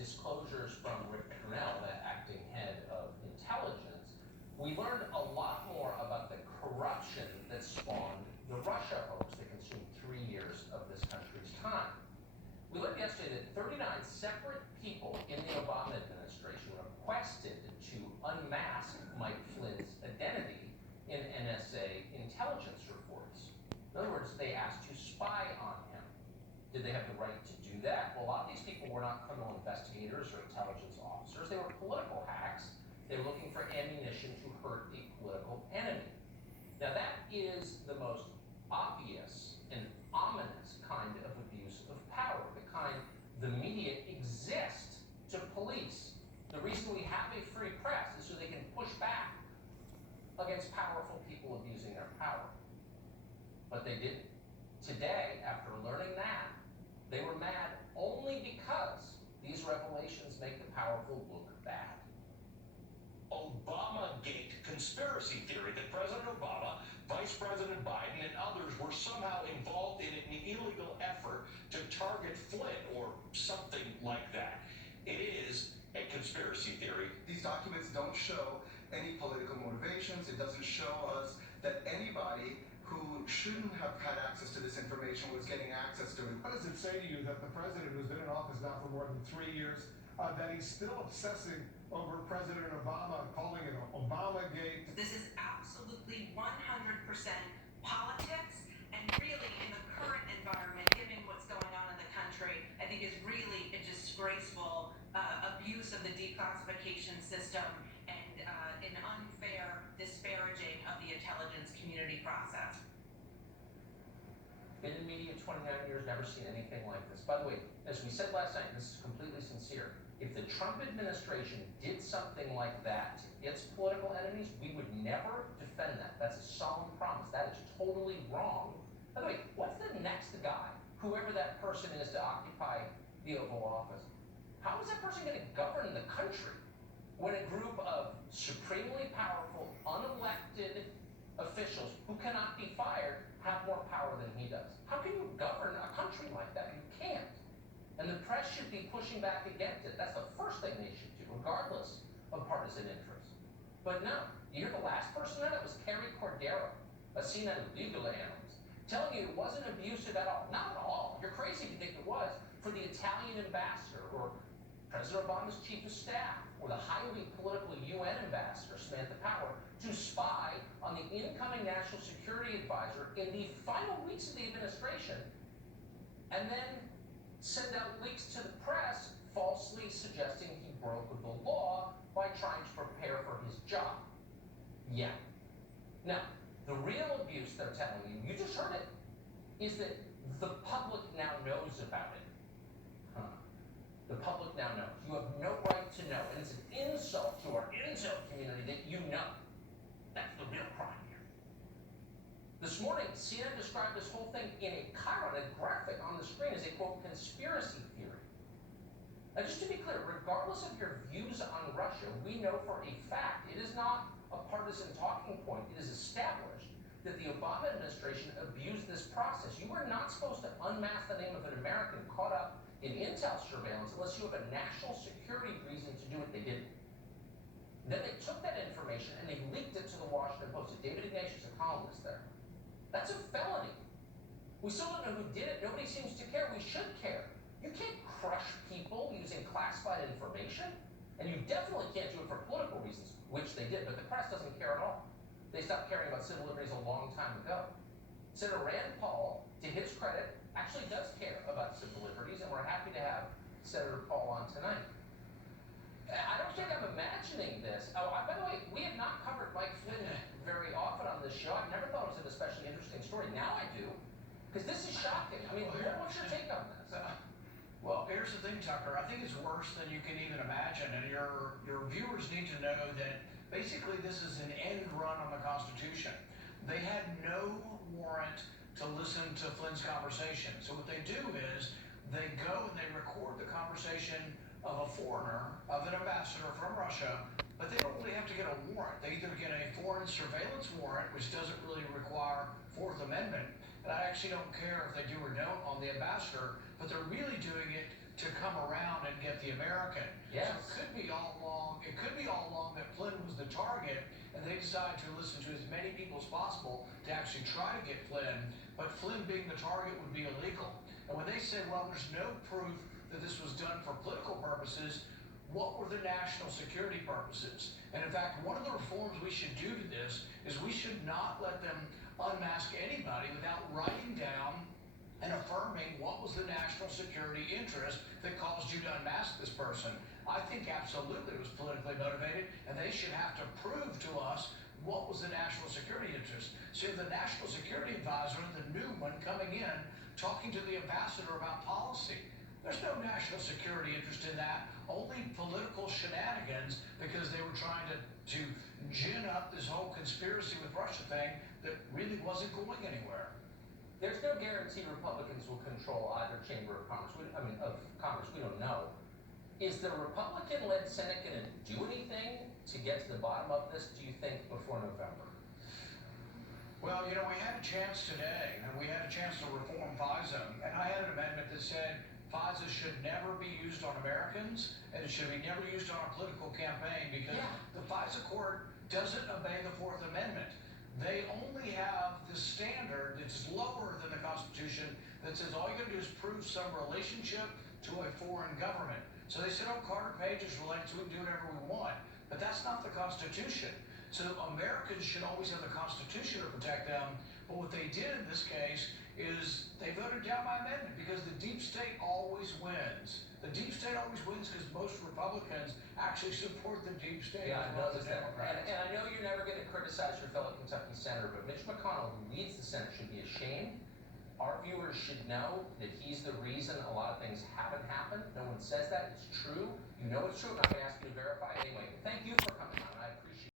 disclosures from Rick Cornell, that acting head of intelligence, we learned a lot more about the corruption that spawned the Russia hoax that consumed 3 years of this country's time. We learned yesterday that 39 separate people in the Obama administration requested to unmask Mike Flynn's identity in NSA intelligence reports. In other words, they asked to spy on him. Did they have the right to do that? Well, a lot of these people were not criminal investigators or intelligence officers. They were political hacks. They were looking for ammunition to hurt a political enemy. Now, that is the most obvious and ominous kind of abuse of power, the kind the media exist to police. The reason we have a free press is so they can push back against powerful people abusing their power. But they didn't. Today, after learning that, they were mad only because these revelations make the powerful look bad. Obamagate conspiracy theory that President Obama, Vice President Biden, and others were somehow involved in an illegal effort to target Flynn or something like that. It is a conspiracy theory. These documents don't show any political motivations. It doesn't show us that anybody who shouldn't have had access to this information was getting access to it. What does it say to you that the president, who's been in office now for more than 3 years, that he's still obsessing over President Obama, calling it Obamagate? This is absolutely 100% politics, and really in the current environment, given what's going on in the country, I think is really a disgraceful abuse of the declassification system and an unfair disparaging of the intelligence community process. Been in media 29 years, never seen anything like this. By the way, as we said last night, this is completely sincere. If the Trump administration did something like that to its political enemies, we would never defend that. That's a solemn promise. That is totally wrong. By the way, what's the next guy, whoever that person is, to occupy the Oval Office? How is that person going to govern the country when a group of supremely powerful, unelected officials who cannot be fired have more power than he does? How can you govern a country like that? You can't. And the press should be pushing back against it. That's the first thing they should do, regardless of partisan interest. But no, you hear the last person on it was Carrie Cordero, a CNN legal analyst, telling you it wasn't abusive at all. Not at all. You're crazy if you think it was. For the Italian ambassador, or President Obama's chief of staff, or the highly political UN ambassador, Samantha Power, to spy on the incoming national security advisor in the final weeks of the administration, and then send out leaks to the press falsely suggesting he broke the law by trying to prepare for his job. Yeah. Now, the real abuse they're telling you, you just heard it, is that the public now knows about it. The public now knows. You have no right to know. And it's an insult to our intel community that you know. That's the real crime here. This morning, CNN described this whole thing in a chyron, a graphic on the screen, as a, quote, conspiracy theory. Now, just to be clear, regardless of your views on Russia, we know for a fact it is not a partisan talking point. It is established that the Obama administration abused this process. You are not supposed to unmask the name of an American caught up in intel surveillance unless you have a national security reason to do it. They didn't. Then they took that information and they leaked it to the Washington Post. David Ignatius, a columnist there. That's a felony. We still don't know who did it. Nobody seems to care. We should care. You can't crush people using classified information. And you definitely can't do it for political reasons, which they did. But the press doesn't care at all. They stopped caring about civil liberties a long time ago. Senator Rand Paul, to his credit, actually does care about civil liberties, and we're happy to have Senator Paul on tonight. I don't think I'm imagining this. Oh, by the way, we have not covered Mike Flynn very often on this show. I've never thought it was an especially interesting story. Now I do, because this is shocking. I mean, what's your take on this? Well, here's the thing, Tucker. I think it's worse than you can even imagine, and your viewers need to know that basically this is an end run on the Constitution. They had no warrant to listen to Flynn's conversation. So what they do is they go and they record the conversation of a foreigner, of an ambassador from Russia, but they don't really have to get a warrant. They either get a foreign surveillance warrant, which doesn't really require Fourth Amendment, and I actually don't care if they do or don't on the ambassador, but they're really doing it to come around and get the American. Yes. So it could be all along that Flynn was the target, and they decided to listen to as many people as possible to actually try to get Flynn, but Flynn being the target would be illegal. And when they said, well, there's no proof that this was done for political purposes, what were the national security purposes? And in fact, one of the reforms we should do to this is we should not let them unmask anybody without writing down and affirming what was the national security interest that caused you to unmask this person. I think absolutely it was politically motivated, and they should have to prove to us what was the national security interest. So the national security advisor, the new one coming in, talking to the ambassador about policy. There's no national security interest in that, only political shenanigans because they were trying to gin up this whole conspiracy with Russia thing that really wasn't going anywhere. There's no guarantee Republicans will control either chamber of Congress. Of Congress, we don't know. Is the Republican-led Senate going to do anything to get to the bottom of this, do you think, before November? Well, we had a chance today, and we had a chance to reform FISA, and I had an amendment that said FISA should never be used on Americans, and it should be never used on a political campaign because the FISA court doesn't obey the Fourth Amendment. They only have this standard that's lower than the Constitution that says all you gotta do is prove some relationship to a foreign government. So they said, oh, Carter Page is related, so we can do whatever we want. But that's not the Constitution. So Americans should always have the Constitution to protect them. But what they did in this case is they voted down my amendment because the deep state always wins. The deep state always wins because most Republicans actually support the deep state Yeah, I as well know as the that. Democrats. And I know you're never going to criticize your fellow Kentucky senator, but Mitch McConnell, who leads the Senate, should be ashamed. Our viewers should know that he's the reason a lot of things haven't happened. No one says that. It's true. You know it's true. I'm not going to ask you to